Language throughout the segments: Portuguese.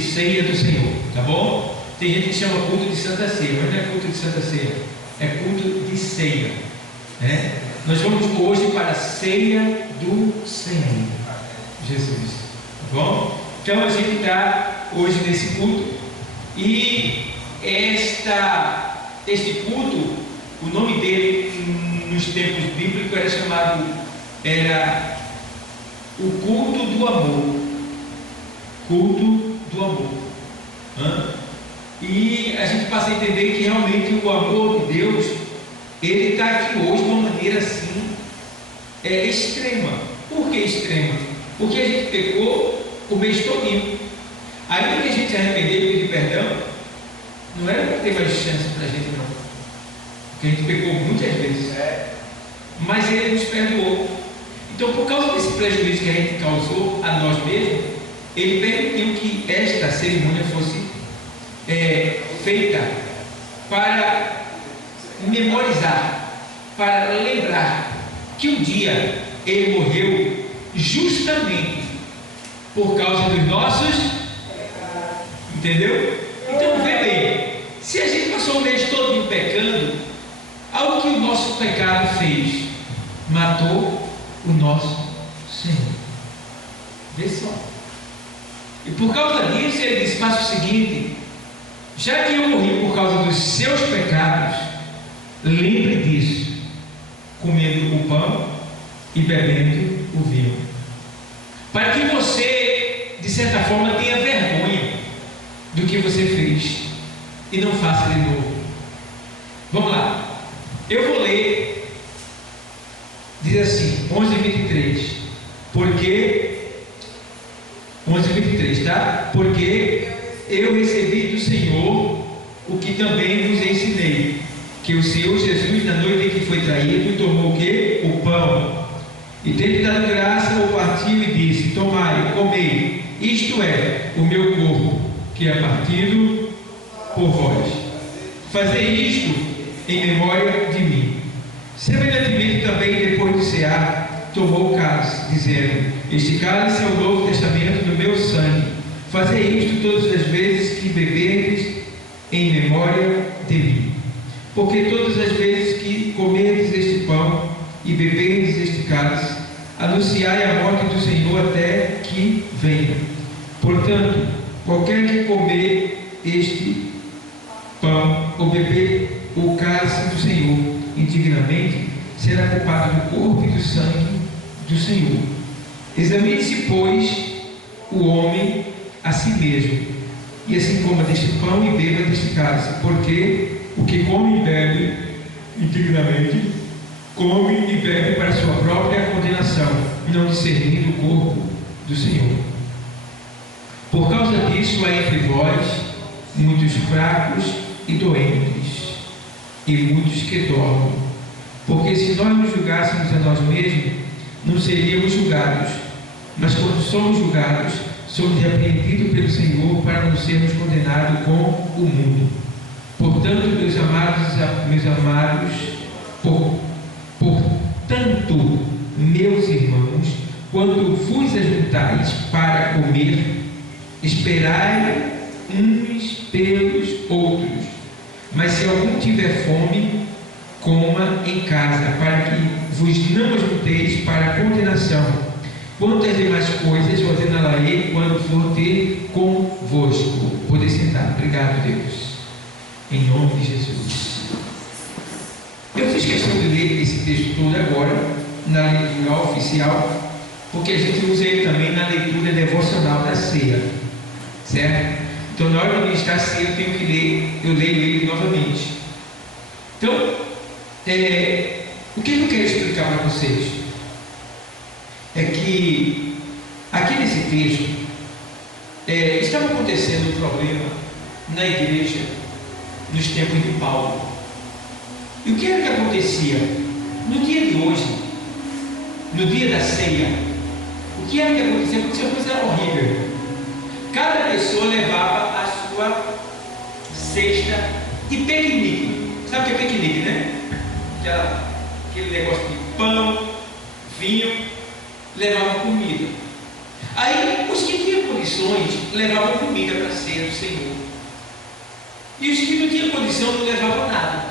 de ceia do Senhor, tá bom? Tem gente que chama culto de Santa Ceia, mas não é culto de Santa Ceia, é culto de ceia, né? Nós vamos hoje para a ceia do Senhor Jesus, tá bom? Então a gente está hoje nesse culto, e este culto, o nome dele nos tempos bíblicos era o culto do amor. Culto do amor. E a gente passa a entender que realmente o amor de Deus, ele está aqui hoje de uma maneira assim extrema. Por que extrema? Porque a gente pecou o mês todinho. Ainda que a gente se arrependeu e pedir perdão, não era para ter mais chance para a gente, não. Porque a gente pecou muitas vezes. Mas ele nos perdoou. Então, por causa desse prejuízo que a gente causou a nós mesmos, ele permitiu que esta cerimônia fosse feita para memorizar, para lembrar que um dia ele morreu justamente por causa dos nossos, entendeu? Então vê bem, se a gente passou o mês todo pecando, algo que o nosso pecado fez, matou o nosso Senhor. Vê só. E por causa disso ele disse: faça o seguinte, já que eu morri por causa dos seus pecados, lembre disso, comendo o pão e bebendo o vinho, para que você, de certa forma, tenha vergonha do que você fez e não faça de novo. Vamos lá, eu vou ler. Diz assim, 11:23, porque 11:23, tá? Porque eu recebi do Senhor o que também vos ensinei, que o Senhor Jesus, na noite em que foi traído, tomou o quê? O pão, e tendo dado graça, o partiu e disse: tomai, comei, isto é o meu corpo, que é partido por vós. Fazei isto em memória de mim. Semelhantemente também, depois de cear, tomou o cálice, dizendo: este cálice é o novo testamento do meu sangue. Fazei isto todas as vezes que beberdes em memória de mim. Porque todas as vezes que comerdes este pão e beberdes este cálice, anunciai a morte do Senhor até que venha. Portanto, qualquer que comer este pão ou beber o cálice do Senhor indignamente, será culpado do corpo e do sangue do Senhor. Examine-se, pois, o homem a si mesmo, e assim coma deste pão e beba deste cálice, porque o que come e bebe indignamente, come e bebe para sua própria condenação, não discernindo o corpo do Senhor. Por causa disso há entre vós muitos fracos e doentes, e muitos que dormem. Porque se nós nos julgássemos a nós mesmos, não seríamos julgados, mas quando somos julgados, somos repreendidos pelo Senhor para não sermos condenados com o mundo. Portanto, meus amados, portanto, meus irmãos, quando vos ajuntais para comer, esperai uns pelos outros. Mas se algum tiver fome, coma em casa, para que vos não ajunteis para a condenação. Quanto às demais coisas, ordenarei quando for ter convosco. Poder sentar. Obrigado, Deus. Em nome de Jesus. Eu fiz questão de ler esse texto todo agora, na leitura oficial, porque a gente usa ele também na leitura devocional da ceia, certo? Então, na hora de ministrar a ceia, eu tenho que ler, eu leio ele novamente. Então, o que eu quero explicar para vocês é que aqui nesse texto estava acontecendo um problema na igreja nos tempos de Paulo. E o que era que acontecia? No dia de hoje, no dia da ceia, o que era que acontecia? Acontecia uma coisa horrível. Cada pessoa levava a sua cesta de piquenique. Sabe o que é piquenique, né? Aquele negócio de pão, vinho, levava comida. Aí os que tinham condições condições levavam comida para a ceia do Senhor. E os que não tinham condição não levavam nada.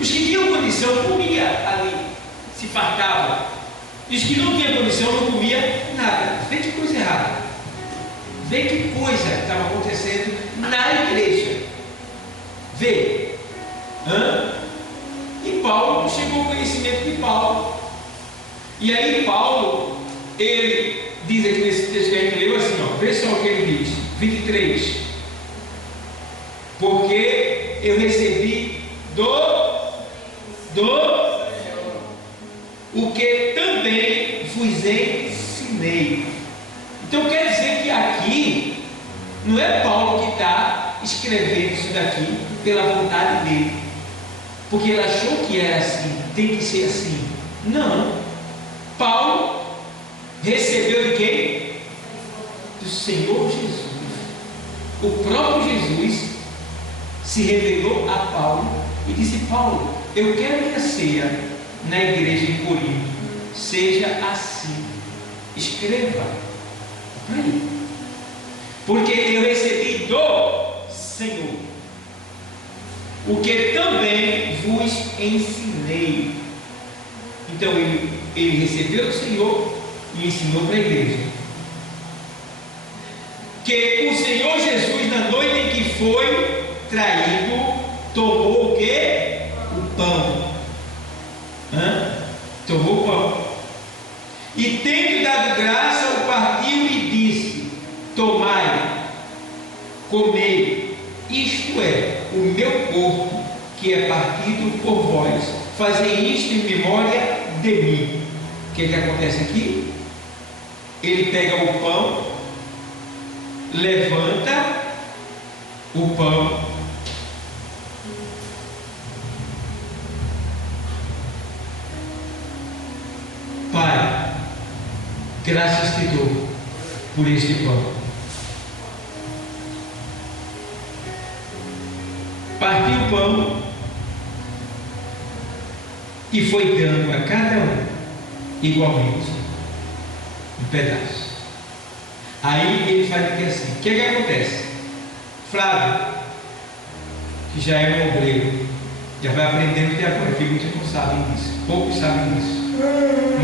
Os que tinham condição comiam ali, se fartavam. E os que não tinham condição não comiam nada. Vê que coisa errada. Vê que coisa estava acontecendo na igreja. Vê. E Paulo, chegou ao conhecimento de Paulo. E aí Paulo, ele diz aqui nesse texto que a gente leu assim, ó, vê só o que ele diz, 23. Porque eu recebi do o que também vos ensinei. Então quer dizer que aqui não é Paulo que está escrevendo isso daqui pela vontade dele, porque ele achou que era assim, tem que ser assim. Não. Paulo recebeu de quem? Do Senhor Jesus. O próprio Jesus se revelou a Paulo e disse: Paulo, eu quero que a ceia na igreja em Corinto seja assim. Escreva para ele, porque eu recebi do Senhor o que também vos ensinei. Então ele recebeu do Senhor e ensinou para a igreja que o Senhor Jesus, na noite em que foi traído, tomou o que? O pão. Tomou o pão. E tendo dado graça, o partiu e disse: tomai, comei, isto é o meu corpo, que é partido por vós. Fazei isto em memória de mim. O que acontece aqui? Ele pega o pão, levanta o pão, Pai, graças te dou por este pão. Partiu o pão e foi dando a cada um igualmente um pedaço. Aí ele faz aqui assim. O que acontece? Flávio, que já é um obreiro, já vai aprendendo de agora, que muitos não sabem disso, poucos sabem disso.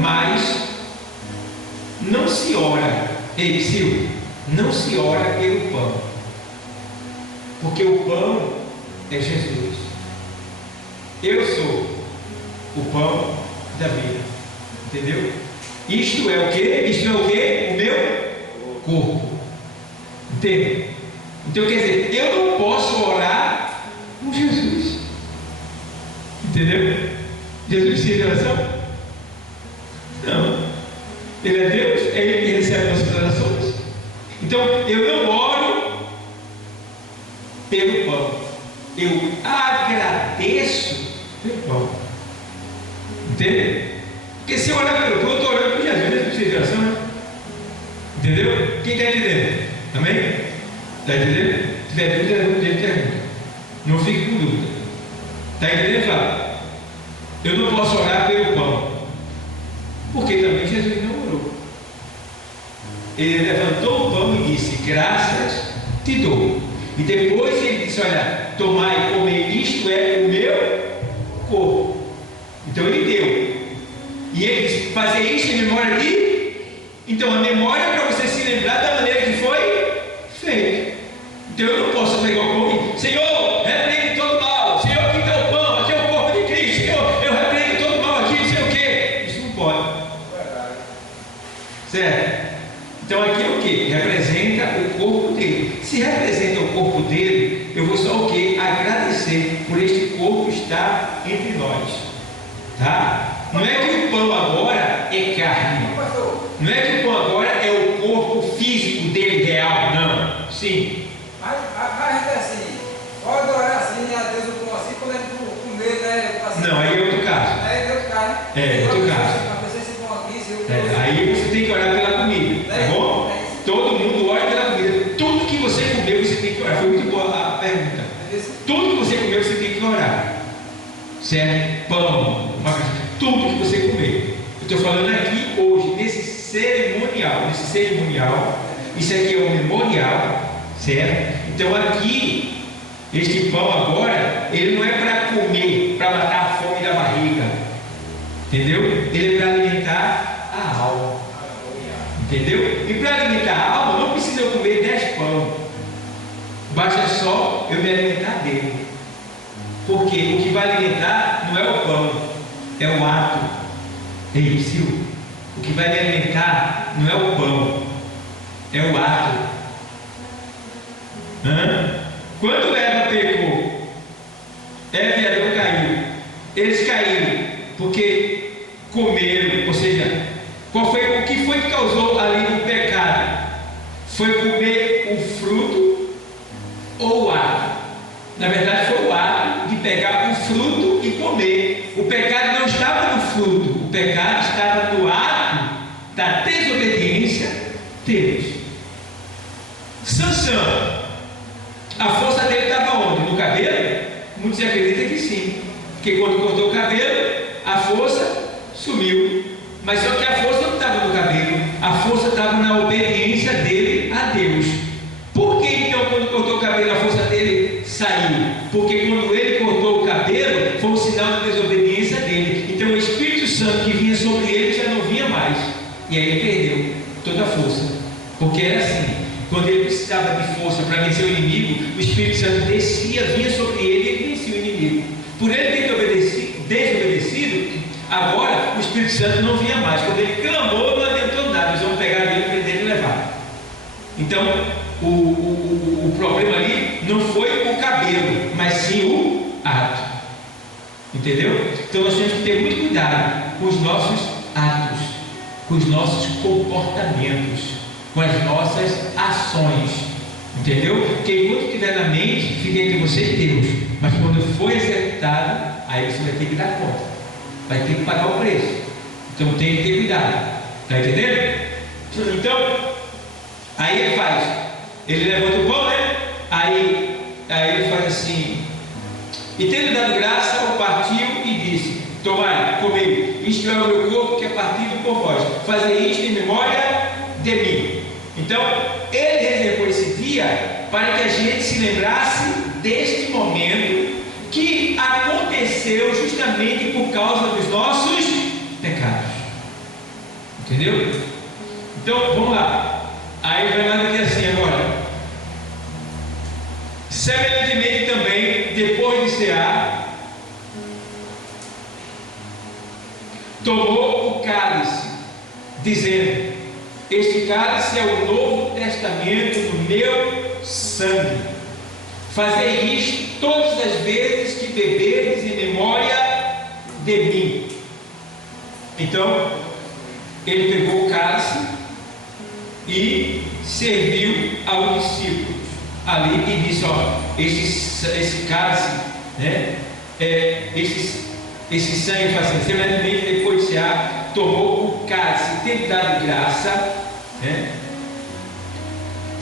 Mas não se ora, Silvio, não se ora pelo pão, porque o pão é Jesus. Eu sou o pão da vida, entendeu? Isto é o que? Isto é o que? O meu corpo, entende? Então quer dizer, eu não posso orar com Jesus, entendeu? Jesus precisa de oração? Não. Ele é Deus, é Ele que recebe nossas orações. Então eu não oro pelo pão, eu agradeço pelo pão, entende? Porque se eu orar pelo pão, eu estou orando por Jesus, não precisa de oração, né? Entendeu? Quem está entendendo? Amém? Está entendendo? Se tiver dúvida, pergunta. Não fique com dúvida. Está entendendo, Flávio? Eu não posso orar pelo pão, porque também Jesus não orou. Ele levantou o pão e disse: graças te dou. E depois ele disse: olha, tomai e comei, isto é o meu corpo. Então ele deu. E ele disse: fazer isto em memória de. Então a memória é para você se lembrar da maneira que foi feito. Então eu não posso pegar o pão e: Senhor, repreende todo mal. Senhor, aqui está o pão, aqui é o corpo de Cristo. Senhor, eu repreendo todo mal aqui, não sei o quê. Isso não pode. Certo? Então aqui é o que? Representa o corpo dele. Se representa o corpo dele, eu vou só o que? Agradecer por este corpo estar entre nós. Tá? Não é que o pão agora é carne. Não é que o pão agora é o corpo físico dele real, não. Sim. Mas é assim, pode orar assim, a Deus o pão assim, quando é comer, né? Assim, não, aí é outro caso. Aí é outro caso. É outro caso. Aí você tem que orar pela comida, tá bom? Todo mundo ora pela comida. Tudo que você comeu, você tem que orar. Foi muito boa a pergunta. Tudo que você comeu, você tem que orar. Certo? Pão, tudo que você comer. Eu estou falando aqui hoje, nesse cerimonial, Isso aqui é um memorial, certo? Então aqui, este pão agora, ele não é para comer, para matar a fome da barriga, entendeu? Ele é para alimentar a alma, entendeu? E para alimentar a alma, não precisa eu comer 10 pão, basta só eu me alimentar dele, porque o que vai alimentar não é o pão, é o ato. Ei, Silvio, o que vai me alimentar não é o pão, é o ato. Quando Eva pecou, Eva e Adão caíram. Eles caíram porque comeram, ou seja, o que foi que causou ali o pecado? Foi comer o fruto ou o ato? Na verdade foi o ato de pegar o fruto e comer. O pecado não estava no fruto, o pecado estava no ato da desobediência a Deus. Sansão, a força dele estava onde? No cabelo? Muitos acreditam que sim, porque quando cortou o cabelo, a força sumiu. Mas só que a força não estava no cabelo, a força estava na obediência dele a Deus. Por que então quando cortou o cabelo a força dele saiu? Porque quando ele cortou o cabelo foi um sinal de desobediência dele. Então o Espírito Santo que vinha sobre ele já não vinha mais. E aí ele perdeu toda a força. Porque era assim, quando ele precisava de força para vencer o inimigo, o Espírito Santo descia, vinha sobre ele e ele vencia o inimigo. Por ele ter desobedecido, agora o Espírito Santo não vinha mais. Quando ele clamou, não adiantou nada, eles vão pegar ele, prender e levar. Então o problema ali não foi o cabelo, mas sim o ato. Entendeu? Então nós temos que ter muito cuidado com os nossos atos, com os nossos comportamentos, com as nossas ações. Entendeu? Porque enquanto estiver na mente, fica entre você e Deus. Mas quando for executado, aí você vai ter que dar conta, vai ter que pagar o preço. Então tem que ter cuidado. Está entendendo? Então, aí ele levanta o pão, né? Aí ele faz assim: e tendo dado graça, o partiu e disse: tomai, comei, isto é o meu corpo que é partido por vós, fazei isto em memória de mim. Então ele reservou esse dia para que a gente se lembrasse deste momento que aconteceu justamente por causa dos nossos pecados. Entendeu? Então vamos lá. Aí vai mais aqui assim agora. Semelhantemente também, depois de cear, tomou o cálice, dizendo: este cálice é o Novo Testamento no meu sangue. Fazei isto todas as vezes que beberdes em memória de mim. Então, ele pegou o cálice e serviu aos discípulos ali e disse: ó, esse cálice, né, esse sangue faz assim. Semelhantemente, depois de cear, tomou o cálice, tendo dado graça, né?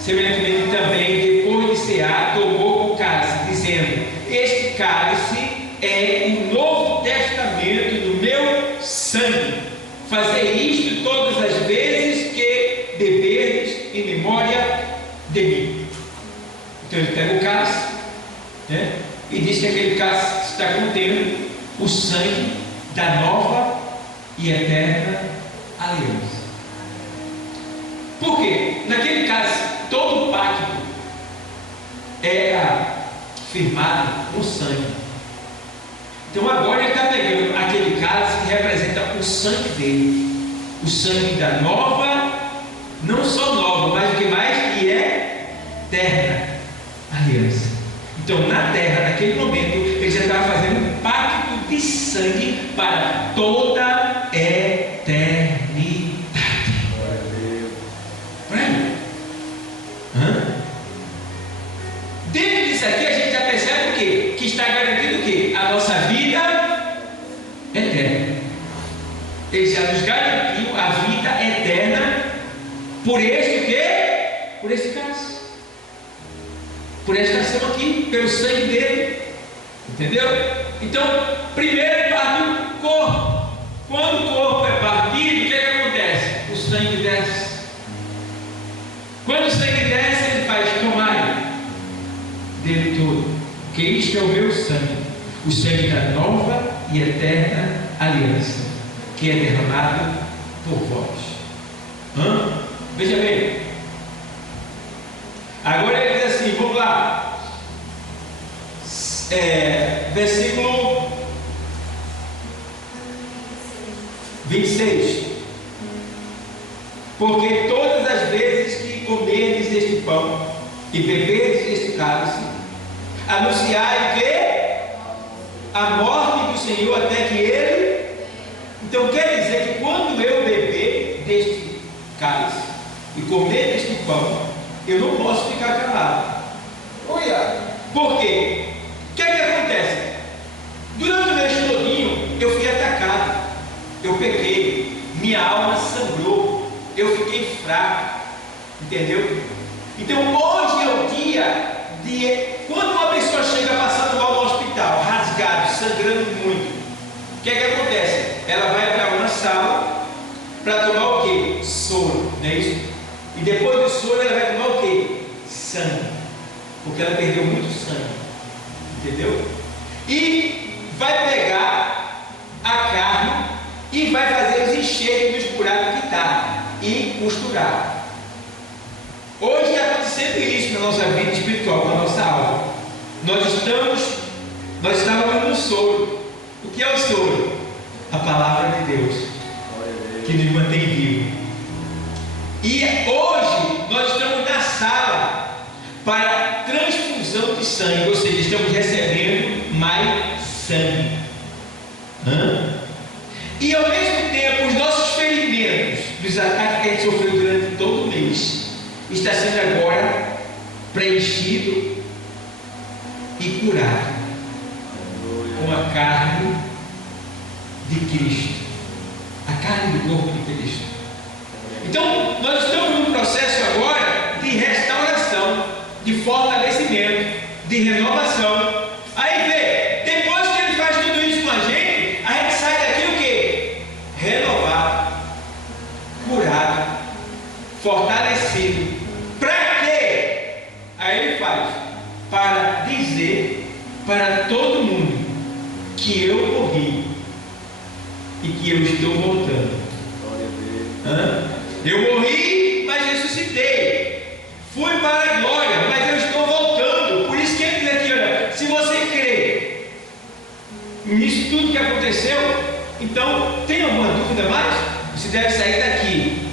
Semelhantemente também, depois de cear, tomou o cálice, dizendo: este cálice é o Novo Testamento do meu sangue. Fazei isto todas as vezes que beberdes em memória de mim. Então ele pega o cálice, né, e diz que aquele cálice está contendo o sangue da nova e eterna aliança. Por quê? Naquele cálice, todo pacto era firmado com sangue. Então agora ele está pegando aquele cálice que representa o sangue dele, o sangue da nova, não só nova, mas o que mais? Que é eterna aliança. Então na terra, naquele momento, ele já estava fazendo um pacto de sangue para toda a eternidade. Dentro disso aqui a gente já percebe o quê? Que está garantido o quê? A nossa vida eterna. Ele já nos garantiu a vida eterna por este o quê? Por esse cálice, por esta ação aqui, pelo sangue dele. Entendeu? Então, primeiro parte do corpo. Quando o corpo é partido, o que acontece? O sangue desce. Quando o sangue desce, ele faz: tomai dele todo, que isto é o meu sangue, o sangue da nova e eterna aliança, que é derramado por vós. Veja bem. Agora ele diz assim, vamos lá. Versículo 26. Porque todas as vezes que comerdes este pão e beberdes este cálice, anunciai que a morte do Senhor até que Ele. Então quer dizer que quando eu beber deste cálice e comer deste pão, eu não posso ficar calado. Por quê? O que é que acontece? Durante o mês todinho eu fui atacado, eu pequei, minha alma sangrou, eu fiquei fraco, entendeu? Então hoje é o dia de quando uma pessoa chega passando mal no hospital, rasgado, sangrando muito, o que é que acontece? Ela vai para uma sala para tomar o quê? Soro, não é isso? E depois do soro ela vai tomar o quê? Sangue, porque ela perdeu muito sangue, entendeu? E vai pegar a carne e vai fazer os enxertos dos buracos que está e costurar. Hoje está acontecendo isso na nossa vida espiritual, na nossa alma. Nós estávamos no soro. O que é o soro? A palavra de Deus, que nos mantém vivos. E hoje nós estamos na sala para transfusão de sangue, ou seja, estamos recebendo mais sangue. E ao mesmo tempo, os nossos ferimentos, dos ataques que a gente sofreu durante todo o mês, está sendo agora preenchido e curado com a carne de Cristo, a carne do corpo de Cristo. Então, nós estamos num processo agora de restauração, de fortalecimento, de renovação. Aí vê, depois que Ele faz tudo isso com a gente sai daqui o quê? Renovado, curado, fortalecido. Para quê? Aí Ele faz para dizer para todo mundo que eu morri e que eu estou voltando. Eu morri, mas ressuscitei. Fui para a glória, mas eu estou voltando. Por isso que ele diz aqui, olha, se você crê nisso tudo que aconteceu, então tem alguma dúvida mais? Você deve sair daqui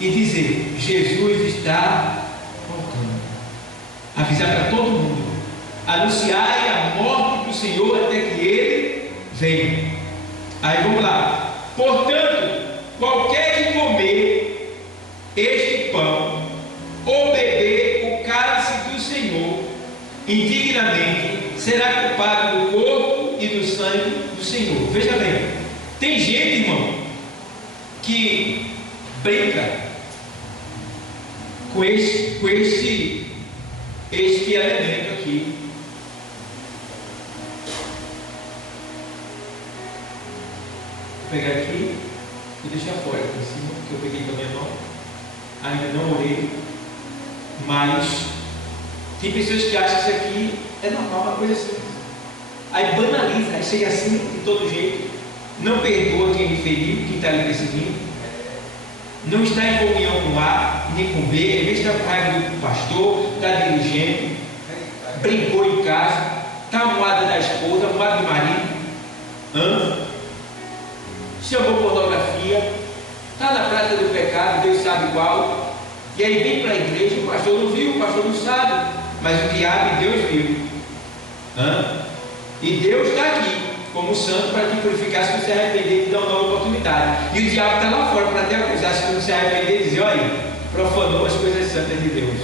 e dizer: Jesus está voltando. Avisar para todo mundo, anunciar a morte do Senhor até que Ele venha. Aí vamos lá. Portanto, qualquer que comer este pão ou beber o cálice do Senhor indignamente será culpado do corpo e do sangue do Senhor. Veja bem, tem gente, irmão, que brinca com este elemento aqui. Vou pegar aqui e deixar fora aqui em cima, que eu peguei com a minha mão. Ainda não orei, mas tem pessoas que acham que isso aqui é normal, uma coisa assim. Aí banaliza, aí chega assim de todo jeito, não perdoa quem lhe feriu, quem está lhe perseguindo, não está em comunhão com A nem com B, em vez de estar com raiva do pastor, está dirigente, brincou em casa, está moada da esposa, moada do marido, chamou pornografia, está na prática do pecado, Deus sabe qual, e aí vem para a igreja, o pastor não viu, o pastor não sabe, mas o diabo e Deus viu. E Deus está aqui como santo para te purificar se você arrepender e te dar uma nova oportunidade. E o diabo está lá fora para te acusar se você arrepender e dizer: olha aí, profanou as coisas santas de Deus.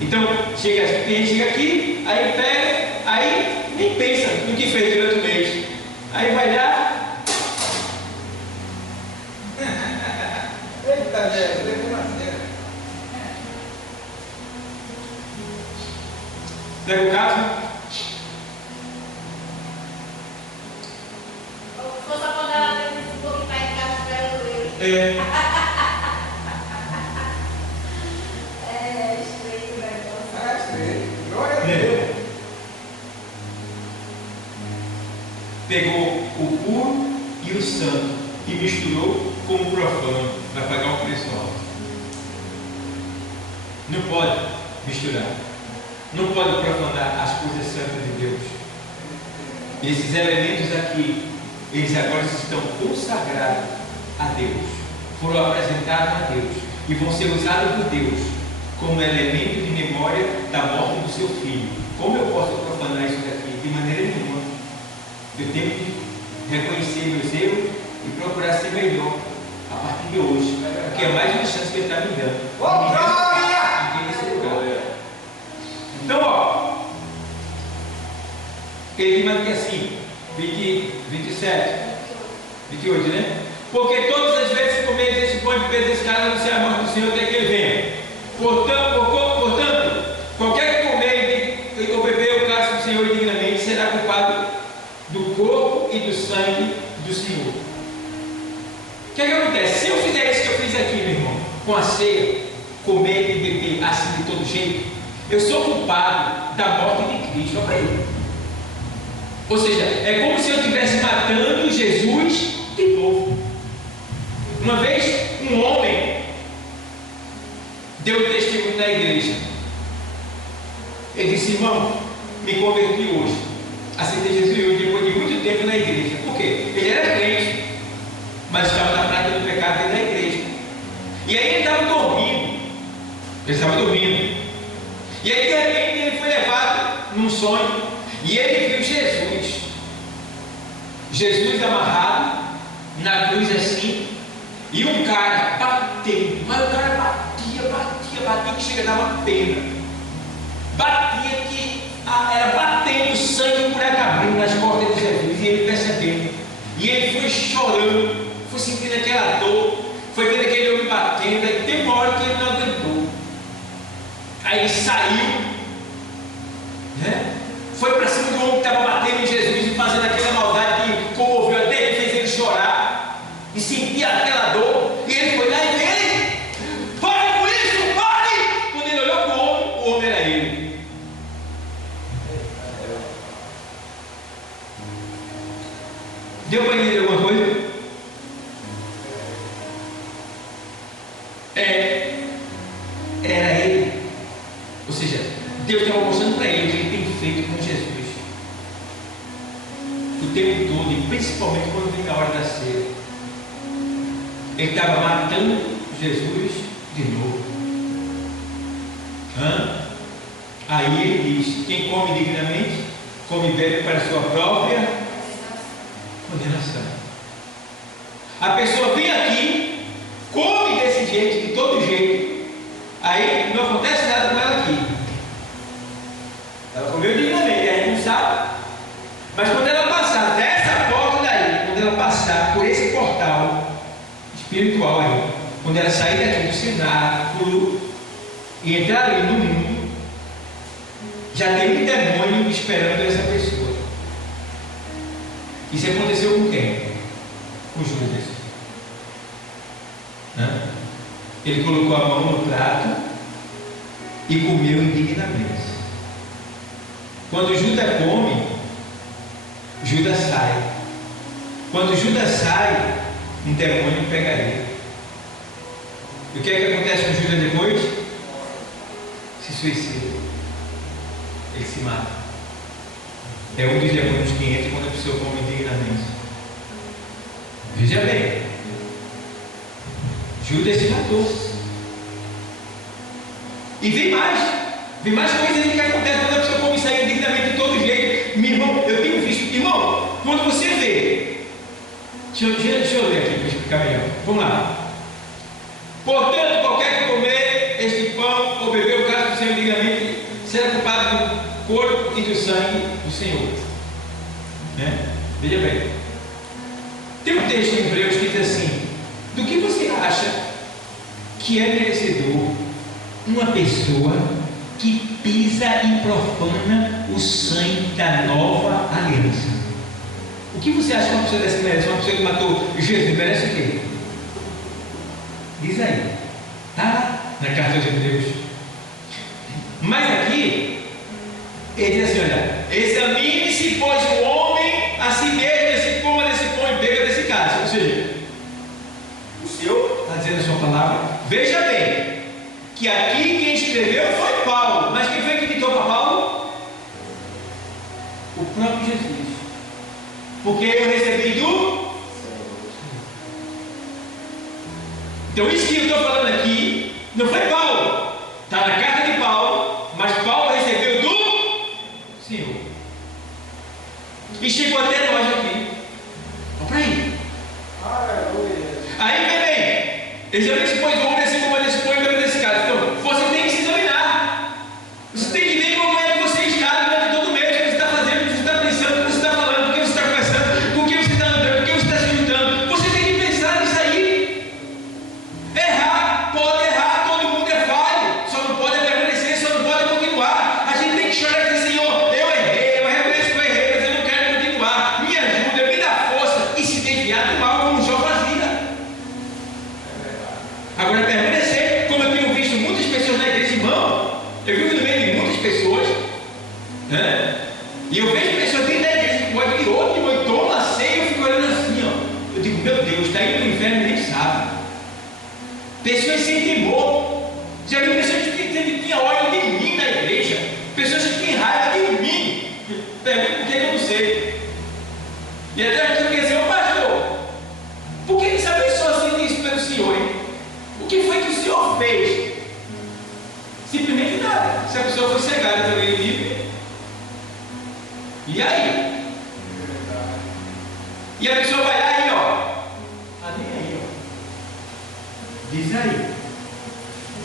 Então, chega aqui, aí pega, aí nem pensa no que fez durante o mês. Aí vai lá. Eita, velho, levou uma cena. Pega o caso. Foi só quando ela disse um pouquinho para em casa para eu. pegou o puro e o santo e misturou com o profano para pagar um preço alto. Não pode misturar, não pode profanar as coisas santas de Deus. Esses elementos aqui, eles agora estão consagrados a Deus, foram apresentados a Deus e vão ser usados por Deus como elemento de memória da morte do seu filho. Como eu posso profanar isso daqui? De maneira nenhuma. Eu tenho que reconhecer meus erros e procurar ser melhor a partir de hoje, porque é mais uma chance que ele está me dando. Aqui nesse lugar. Então, ó, ele diz aqui assim, 27, 28, né? Porque todas as vezes que comeis esse pão de peso desse cara, não sei a morte do Senhor até que ele venha. Portanto, qualquer que comer ou beber o cálice do Senhor indignamente será culpado do corpo e do sangue do Senhor. O que acontece? Se eu fizer isso que eu fiz aqui, meu irmão, com a ceia, comer e beber assim de todo jeito, eu sou culpado da morte de Cristo. Olha aí. Ou seja, é como se eu estivesse matando Jesus de novo. Uma vez, um homem deu testemunho na igreja. Ele disse: irmão, me converti hoje, aceitei Jesus hoje, depois de muito tempo na igreja. Por quê? Ele era crente, mas estava na prática do pecado dentro da igreja. E aí ele estava dormindo. E aí de repente ele foi levado num sonho e ele viu Jesus amarrado na cruz assim, e um cara batendo, mas o cara batia, que chega a dar uma pena. Batia que era batendo sangue por abrindo nas costas de Jesus, e ele percebendo. E ele foi chorando, foi sentindo aquela dor, foi vendo aquele homem batendo, aí tem uma hora que ele não aguentou. Aí ele saiu, né? Foi para cima do homem que estava batendo em Jesus e fazendo aquela maldade que comoveu até ele, fez ele chorar e sentir aquela dor. E ele foi lá e ele: pare com isso, pare! Quando ele olhou para o homem era ele. Deu para entender alguma coisa? Era ele. Ou seja, Deus estava mostrando para ele o que ele tem feito com Jesus o tempo todo, e principalmente quando vem a hora da ceia. Ele estava matando Jesus de novo. Aí ele diz: quem come dignamente, come e bebe para a sua própria condenação. A pessoa vem aqui, come desse jeito, de todo jeito, aí não acontece nada com ela aqui. Ela comeu dignamente, aí não sabe. Mas quando ela passar dessa porta daí, quando ela passar por esse portal espiritual aí, quando ela sair daqui do cenáculo e entrar ali no mundo, já tem um demônio esperando essa pessoa. Isso aconteceu com quem? Com Judas. Ele colocou a mão no prato e comeu indignamente. Quando Judas come, Judas sai. Quando Judas sai, um demônio pega ele. E o que é que acontece com Judas depois? Se suicida. Ele se mata. É um dos demônios que entra quando a pessoa come indignamente. Veja bem, Judas se matou. E vem mais coisas que acontecem quando a pessoa come isso aí indignamente de todo jeito. Meu irmão, eu tenho visto. Irmão, quando você vê, deixa eu ler aqui para explicar melhor. Vamos lá. Portanto, qualquer que comer este pão ou beber o cálice do Senhor indignamente será culpado do corpo e do sangue do Senhor. Veja bem, tem um texto em Hebreus que diz assim: do que você acha que é merecedor uma pessoa que pisa e profana o sangue da nova aliança? O que você acha que uma pessoa dessa merece? Uma pessoa que matou Jesus merece o quê? Diz aí, está na carta de Hebreus. Mas aqui ele diz assim: olha, examine-se, pois, o homem a si mesmo dizendo a sua palavra. Veja bem, que aqui quem escreveu foi Paulo, mas quem foi que ditou para Paulo? O próprio Jesus. Porque eu recebi do... Então isso que eu estou falando aqui, não foi Paulo, está na carta de Paulo, mas Paulo recebeu do Senhor. E chegou até nós aqui. Olha para aí. Aí, bem, ele já expôs, vamos descer como ele expõe nesse caso. Então, você tem que se examinar. Você tem que ver como é que você está durante todo o mês, o que você está fazendo, o que você está pensando, o que você está falando, o que você está conversando, com quem você está andando, com quem você está se juntando. Você tem que pensar nisso aí. Errar, pode errar, todo mundo é falho, só não pode permanecer, só não pode continuar. A gente tem que chorar e dizer, Senhor, eu errei, eu reconheço que eu errei, mas eu não quero continuar. Me ajuda, me dá força e se desviar do mal como Jó fazia. Agora permanecer, como eu tenho visto muitas pessoas na igreja, irmão, eu vivo no meio de muitas pessoas, né? E eu vejo pessoas dentro da igreja que pode ir outro, irmão, toma a ceia, eu fico olhando assim, ó. Eu digo, meu Deus, está indo para o inferno e nem sabe. Pessoas sem temor. Já vi pessoas que tinham ódio de mim na igreja, pessoas que têm raiva de mim. Pergunto por que eu não sei. E até eu quer dizer, ô pastor, por que essa pessoa sente isso pelo Senhor, hein? O que foi que o Senhor fez? Simplesmente nada. Se a pessoa for cegada também livre, e aí? E a pessoa vai lá e ó, nem aí, ó. Diz aí.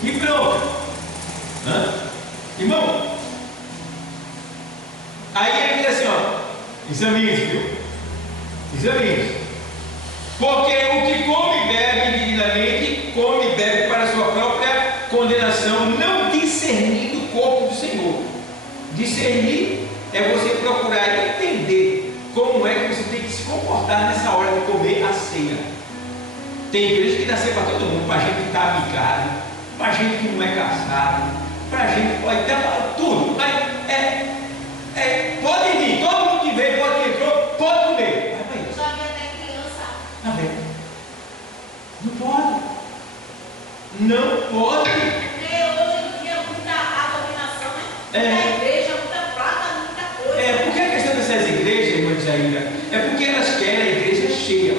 E pronto. Irmão, aí ele diz assim, ó, examine-se, viu? Examine-se. Porque o que come e bebe indignamente, come e bebe para a sua própria condenação, não discernindo o corpo do Senhor. Discernir é você procurar entender como é que você tem que se comportar nessa hora de comer a ceia. Tem igreja que dá ceia para todo mundo, para gente que está amigado, para gente que não é casado, para gente que pode até para tudo, mas pode vir, todo mundo que veio, pode que entrou, pode comer. Não pode. Não pode. Porque hoje em dia muita abominação, né? Muita igreja, muita prata, muita coisa. Porque a questão dessas igrejas, irmã Jaira, é porque elas querem a igreja cheia.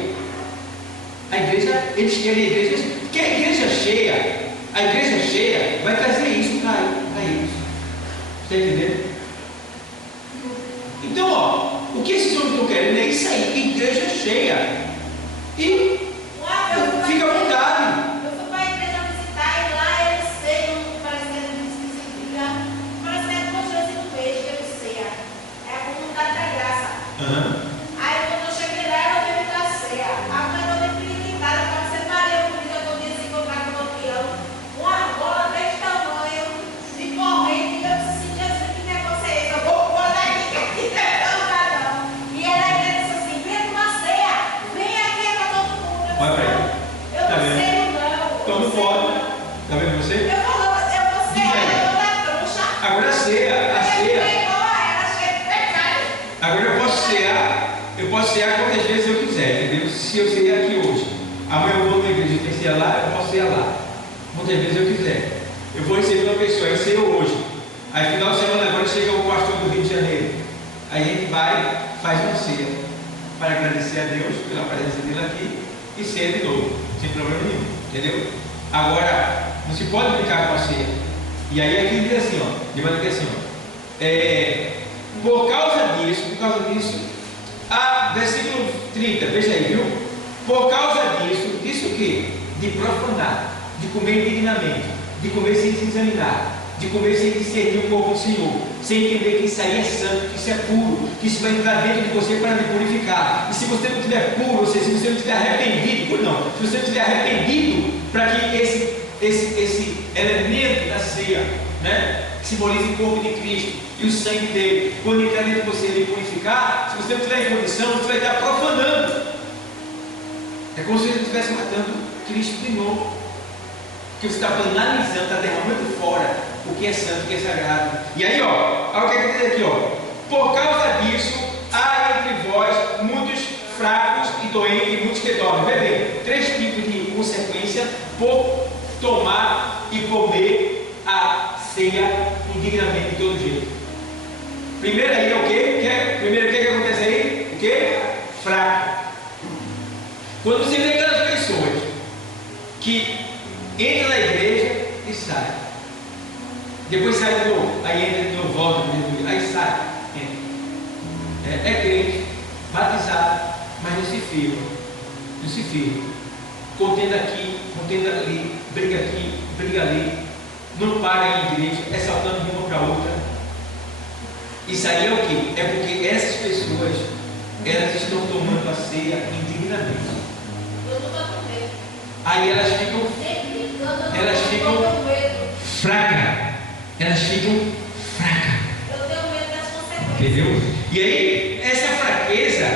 A igreja, eles querem a igreja, porque a igreja cheia vai trazer isso para eles. Está entendendo? Então, ó, o que esses homens estão querendo é isso aí, igreja cheia. E fica à vontade. Eu fui para a igreja visitar e lá eles ceiam, parece que eles parece que é duas vezes no mês que eles ceiam. É a comunidade da graça. Aí quando eu cheguei lá, eu veio da ceia. A mulher toda empiriquitada, para você parar a comida que eu ia se encontrar com o lampião. Uma argola desse tamanho, de corrente, e eu disse assim, Jesus, que negócio é esse? Eu vou pôr daqui, que aqui não é lugar não. E ela disse assim, vem com uma ceia, vem aqui para todo mundo. Olha para ele. Eu não sei não. Então não pode. Está vendo você? Eu vou cear, eu vou dar trouxa. Agora a ceia. Agora eu posso cear quantas vezes eu quiser, entendeu? Se eu cear aqui hoje, amanhã eu vou na igreja, eu tenho que cear lá, eu posso cear lá. Quantas vezes eu quiser. Eu vou receber uma pessoa, eu ceio hoje. Aí final de semana agora chega o pastor do Rio de Janeiro. Aí a gente vai, faz uma ceia, para agradecer a Deus pela presença dele aqui e ceia de novo, sem problema nenhum, entendeu? Agora, não se pode brincar com a ceia. E aí aqui diz assim, ó, ele vai dizer assim, ó, por causa disso, versículo 30, veja aí, viu? Por causa disso o quê? De profanar, de comer indignamente, de comer sem se examinar, de comer sem discernir o corpo do Senhor, sem entender que isso aí é santo, que isso é puro, que isso vai entrar dentro de você para me purificar. E se você não estiver puro, ou seja, se você não estiver arrependido, se você não estiver arrependido, para que esse elemento da ceia, né, que simboliza o corpo de Cristo e o sangue dele, quando entrar dentro de você e purificar, se você não estiver em condição, você vai estar profanando. É como se você estivesse matando Cristo de novo. Que você está banalizando, está derramando fora o que é santo, o que é sagrado. E aí, ó, olha o que é que diz aqui, ó. Por causa disso, há entre vós muitos fracos e doentes e muitos que dormem. Vê bem, 3 tipos de consequência por tomar e comer a ceia indignamente de todo jeito. Primeiro aí é o quê? Primeiro o que acontece aí? O quê? Fraco. Quando você vê aquelas pessoas que entram na igreja e saem, depois sai de novo, aí entra de novo, volta de novo, aí sai, entra. É crente, batizado, mas não se firma, não se firma. Contenda aqui, contenda ali, briga aqui, briga ali, não para em igreja, é saltando de uma para outra. Isso aí é o quê? É porque essas pessoas, elas estão tomando a ceia indignamente. Aí elas ficam fracas. Elas ficam fracas. Eu tenho medo das consequências. Entendeu? E aí, essa fraqueza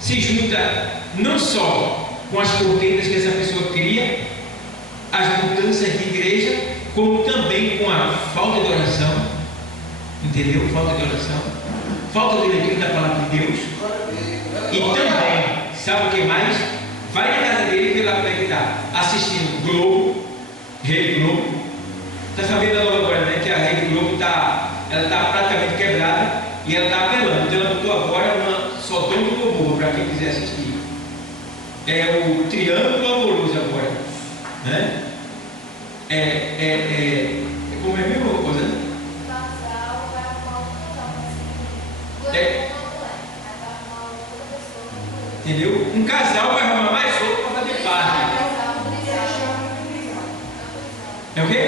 se junta não só com as contendas que essa pessoa cria, as mudanças de igreja, como também com a falta de oração. Entendeu? Falta de oração, falta de leitura da palavra de Deus. E também, sabe o que mais? Vai na casa dele e vê lá como é que está, assistindo Globo, Rede Globo. Está sabendo agora, né? Que a Rede Globo está praticamente quebrada e ela está apelando. Então ela botou agora só dono do Globo para quem quiser assistir. É o Triângulo Amoroso agora, né? Como é a mesma coisa, né? Entendeu? Um casal vai arrumar mais outro para fazer parte. É o quê?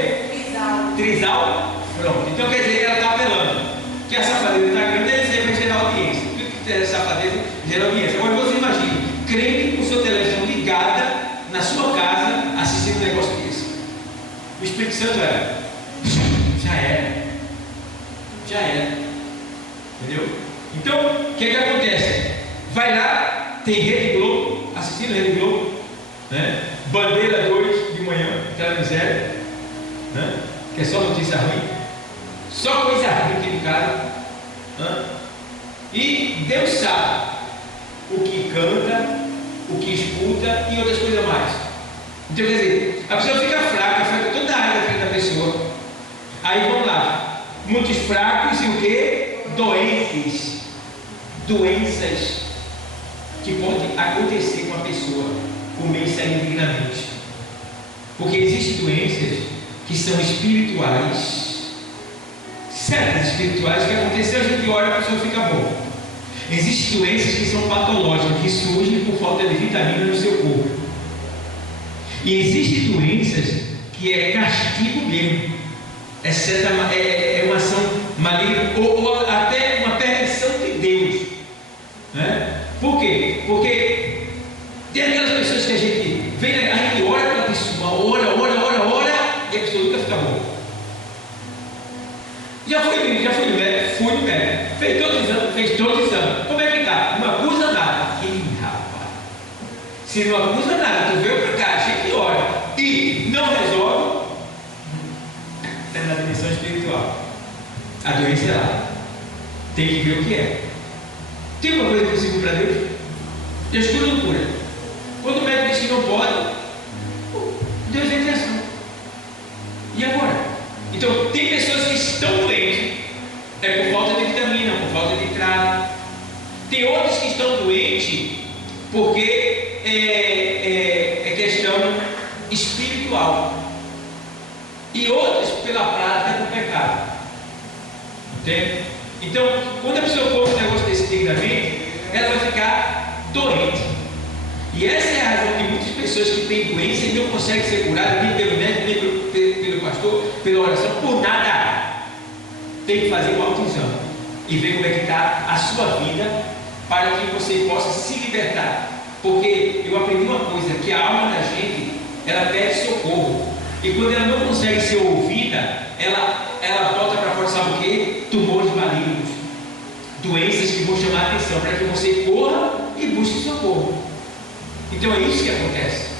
Trisal. Pronto. Então quer dizer, ela está apelando. Que a safadeza está grande, aí você vai gerar audiência. Tudo que é safadeza gera audiência. Agora você imagina, crente com sua televisão ligada na sua casa, assistindo um negócio desse. O Espírito Santo já era. Entendeu? Então, o que acontece? Vai lá, tem Rede Globo, assistindo Rede Globo, né? Bandeira 2 de manhã, aquela miséria, né? Que é só notícia ruim, só coisa ruim aqui em casa, né? E Deus sabe o que canta, o que escuta e outras coisas mais. Então, quer dizer, a pessoa fica fraca, fica toda a área da frente da pessoa. Aí vamos lá, muitos fracos e o que? Doenças que podem acontecer com a pessoa comer isso indignamente. Porque existem doenças que são espirituais, certas espirituais que aconteceu, a gente ora, a pessoa fica boa. Existem doenças que são patológicas, que surgem por falta de vitamina no seu corpo. E existem doenças que é castigo mesmo, é uma ação maligna ou até uma permissão de Deus, né? Por quê? Porque tem aquelas pessoas que a gente vem, a gente ora pela pessoa, ora, e a pessoa nunca fica boa. Já fui no médico, fez todos os exames, como é que está? Não acusa nada. Ih, rapaz, se não acusa nada, tu veio para cá, achei que ora e não resolve, é na dimensão espiritual. A doença é lá, tem que ver o que é. Tem uma coisa impossível para Deus? Deus cura ou não cura? Quando o médico diz que não pode, Deus entra em ação. E agora? Então, tem pessoas que estão doentes, por falta de vitamina, por falta de trave. Tem outros que estão doentes porque é questão espiritual. E outros pela prática do pecado. Entende? Então, quando a pessoa come um negócio desse dignamente, ela vai ficar doente. E essa é a razão que muitas pessoas que têm doença e não conseguem ser curadas, nem pelo médico, nem pelo pastor, pela oração, por nada. Tem que fazer um autoexame e ver como é que está a sua vida, para que você possa se libertar. Porque eu aprendi uma coisa, que a alma da gente, ela pede socorro. E quando ela não consegue ser ouvida, ela bota para fora, sabe o que? Tumores malignos, doenças que vão chamar a atenção, para que você corra e busque socorro. Então é isso que acontece.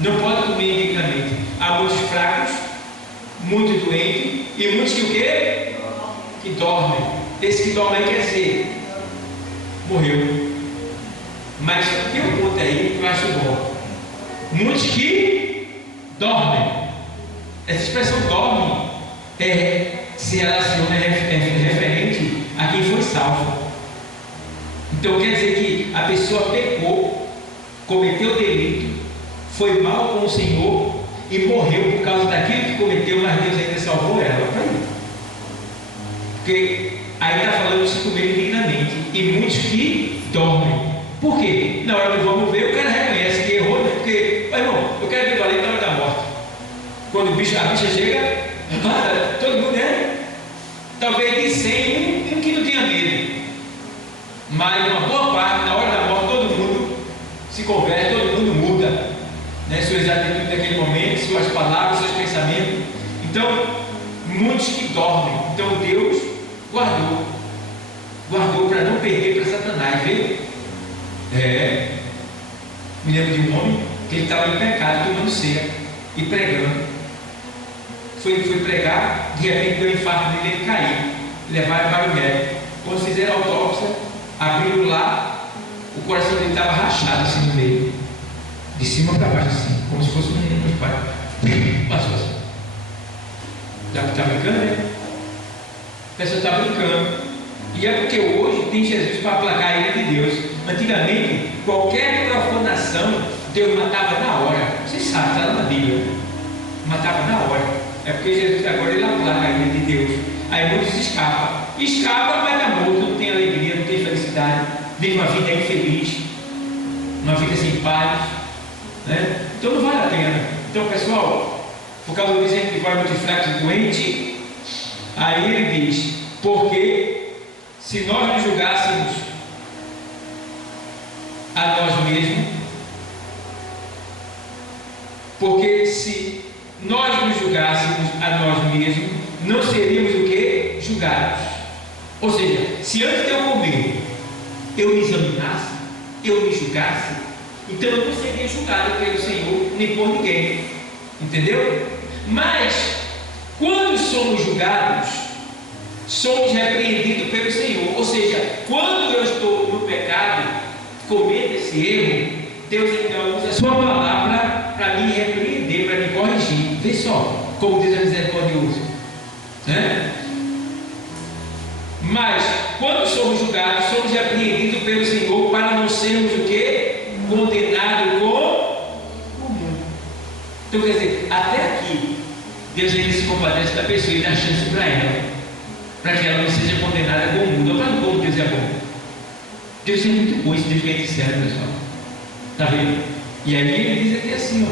Não pode comer indignamente. Há muitos fracos, muitos doentes e muitos que o quê? Que dormem. Esse que dorme aí quer dizer, morreu. Mas tem um ponto aí que eu acho bom. muitos que dormem. Essa expressão dorme se relaciona referente a quem foi salvo. Então quer dizer que a pessoa pecou, cometeu delito, foi mal com o Senhor e morreu por causa daquilo que cometeu, mas Deus ainda salvou ela. Porque aí está falando de se comer indignamente, e muitos que dormem. Por quê? Na hora do vamos ver, o cara reconhece que errou, né? Porque, irmão, eu quero ver valente na hora da morte. Quando a bicha chega, todo mundo talvez de 100, um que não tinha medo. Mas uma boa parte, na hora da morte, todo mundo se converte, todo mundo muda, né? Suas atitudes naquele momento, suas palavras, seus pensamentos. Então, muitos que dormem. Então Deus guardou para não perder para Satanás, viu? Me lembro de um homem que ele estava em pecado, tomando ceia e pregando. Foi pregar, de repente deu um infarto dele, ele caiu, levaram para o médico. Quando fizeram a autópsia, abriram lá, o coração dele estava rachado assim no meio, de cima para baixo assim, como se fosse um pai. Passou assim. Está brincando, né? A pessoa está brincando. E é porque hoje tem Jesus para aplacar a ira de Deus. Antigamente, qualquer profanação, Deus matava na hora. Vocês sabem, está lá na Bíblia. Matava na hora. É porque Jesus agora ele aplaca a ira de Deus. Aí muitos escapam. Escapa, mas está morto, não tem alegria, não tem felicidade. Vive uma vida infeliz. Uma vida sem paz. Né? Então não vale a pena. Então, pessoal, por causa do misericórdia muito fraco e doente, aí ele diz: porque se nós nos julgássemos a nós mesmos, porque se nós nos julgássemos a nós mesmos, não seríamos o que? Julgados. Ou seja, se antes de eu comer, eu me examinasse, eu me julgasse, então eu não seria julgado pelo Senhor, nem por ninguém. Entendeu? Mas, quando somos julgados, somos repreendidos pelo Senhor. Ou seja, quando eu estou no pecado, cometo esse erro, Deus então usa a sua palavra para me repreender, para me corrigir. Vê só como Deus é misericordioso, né? Mas quando somos julgados, somos repreendidos pelo Senhor para não sermos o quê? Condenados com o mundo. Então quer dizer, até aqui Deus ainda se compadece da pessoa e dá chance para ela, para que ela não seja condenada com o mundo. Olha como Deus é bom. Deus é muito bom, esse Deus que é sincero, pessoal. Está vendo? E aí ele diz aqui assim,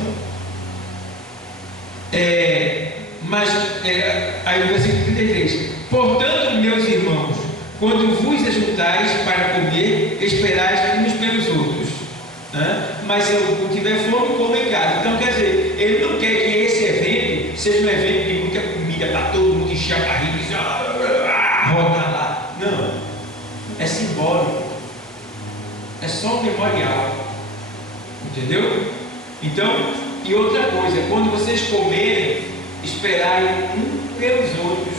aí no versículo 33: portanto, meus irmãos, quando vos ajuntais para comer, esperais uns pelos outros. Mas se eu tiver fome, como em casa. Então quer dizer, ele não quer que esse evento seja um evento de muita comida para todo mundo encher a barriga e rodar lá. Não, é simbólico, é só um memorial. Entendeu? Então, e outra coisa, quando vocês comerem, esperai um pelos outros.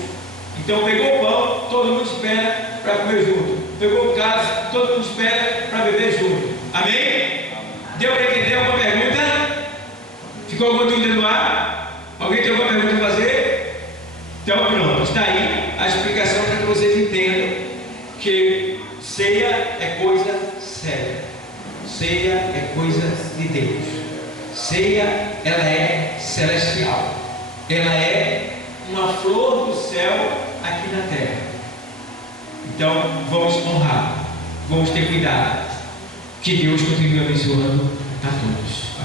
Então pegou o pão, todo mundo espera para comer junto. Pegou o cálice, todo mundo espera para beber junto. Amém? Deu para entender alguma pergunta? Ficou alguma dúvida no ar? Alguém tem alguma pergunta a fazer? Então pronto, está aí a explicação para que vocês entendam que ceia é coisa séria. Ceia é coisa de Deus. Ceia, ela é celestial. Ela é uma flor do céu aqui na terra. Então vamos honrar, vamos ter cuidado. Que Deus continue abençoando a todos.